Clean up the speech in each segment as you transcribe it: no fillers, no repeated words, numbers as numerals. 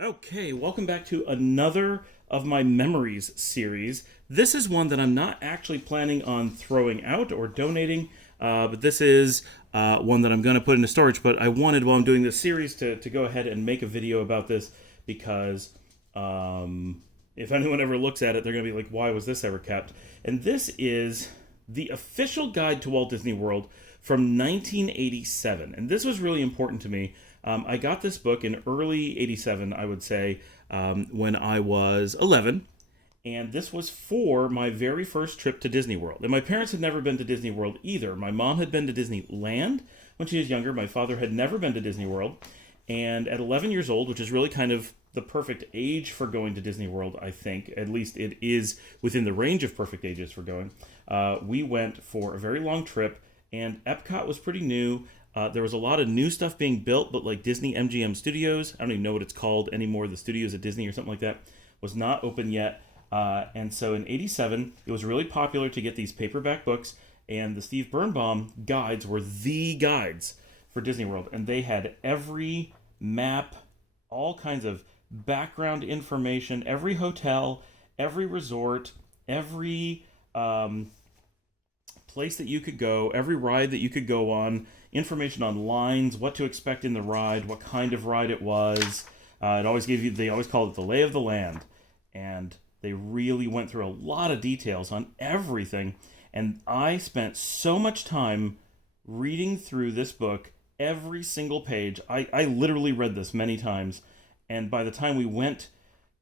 Okay, welcome back to another of my memories series. This is one that I'm not actually planning on throwing out or donating, but this is one that I'm going to put into storage. But I wanted, while I'm doing this series, to go ahead and make a video about this because if anyone ever looks at it, they're going to be like, why was this ever kept? And this is the official guide to Walt Disney World from 1987. And this was really important to me. I got this book in early 87, I would say, when I was 11. And this was for my very first trip to Disney World. And my parents had never been to Disney World either. My mom had been to Disneyland when she was younger. My father had never been to Disney World. And at 11 years old, which is really kind of the perfect age for going to Disney World, I think, at least it is within the range of perfect ages for going, we went for a very long trip. And Epcot was pretty new. There was a lot of new stuff being built, but like Disney MGM Studios, I don't even know what it's called anymore, the studios at Disney or something like that, was not open yet. And so in 87, it was really popular to get these paperback books, and the Steve Birnbaum guides were the guides for Disney World. And they had every map, all kinds of background information, every hotel, every resort, every place that you could go, every ride that you could go on, information on lines, what to expect in the ride, what kind of ride it was. It always gave you, they always called it the lay of the land. And they really went through a lot of details on everything. And I spent so much time reading through this book, every single page. I literally read this many times. And by the time we went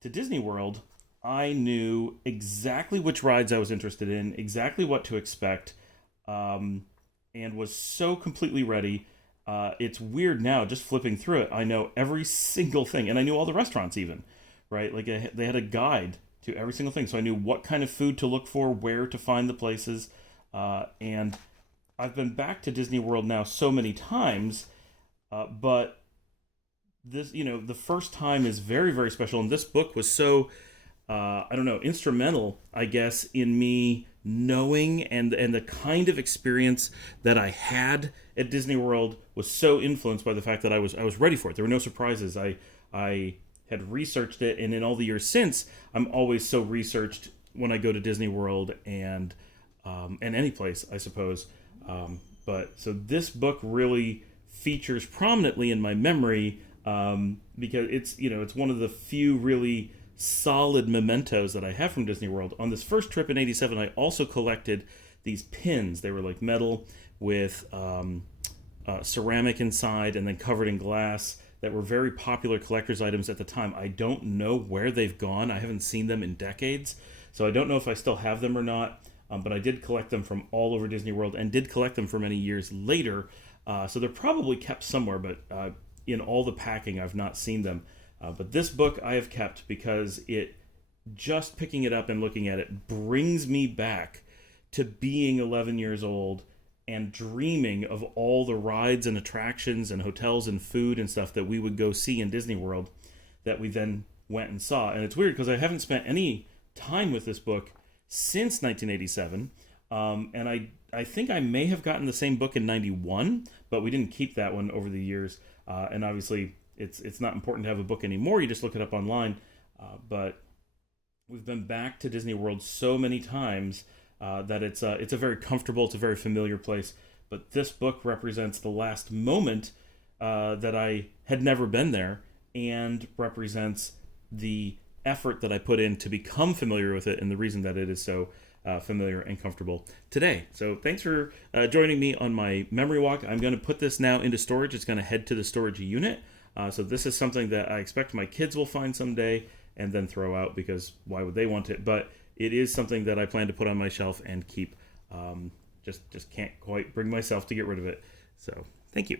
to Disney World, I knew exactly which rides I was interested in, exactly what to expect, and was so completely ready. It's weird now, just flipping through it. I know every single thing, and I knew all the restaurants even, right? Like they had a guide to every single thing, so I knew what kind of food to look for, where to find the places, and I've been back to Disney World now so many times, but this, the first time is very, very special, and this book was so I don't know, instrumental, I guess, in me knowing and the kind of experience that I had at Disney World was so influenced by the fact that I was ready for it. There were no surprises. I had researched it, and in all the years since, I'm always so researched when I go to Disney World and any place, I suppose. But so this book really features prominently in my memory because it's one of the few really solid mementos that I have from Disney World. On this first trip in 87, I also collected these pins. They were like metal with ceramic inside and then covered in glass that were very popular collector's items at the time. I don't know where they've gone. I haven't seen them in decades, so I don't know if I still have them or not, but I did collect them from all over Disney World and did collect them for many years later, so they're probably kept somewhere, but in all the packing, I've not seen them. But this book I have kept because just picking it up and looking at it brings me back to being 11 years old and dreaming of all the rides and attractions and hotels and food and stuff that we would go see in Disney World that we then went and saw. And it's weird because I haven't spent any time with this book since 1987. And I think I may have gotten the same book in 91, but we didn't keep that one over the years. And obviously, it's not important to have a book anymore. You just look it up online. But we've been back to Disney World so many times that it's a very comfortable, it's a very familiar place. But this book represents the last moment that I had never been there, and represents the effort that I put in to become familiar with it, and the reason that it is so familiar and comfortable today. So thanks for joining me on my memory walk. I'm going to put this now into storage. It's going to head to the storage unit. So this is something that I expect my kids will find someday and then throw out because why would they want it? But it is something that I plan to put on my shelf and keep. Just can't quite bring myself to get rid of it. So thank you.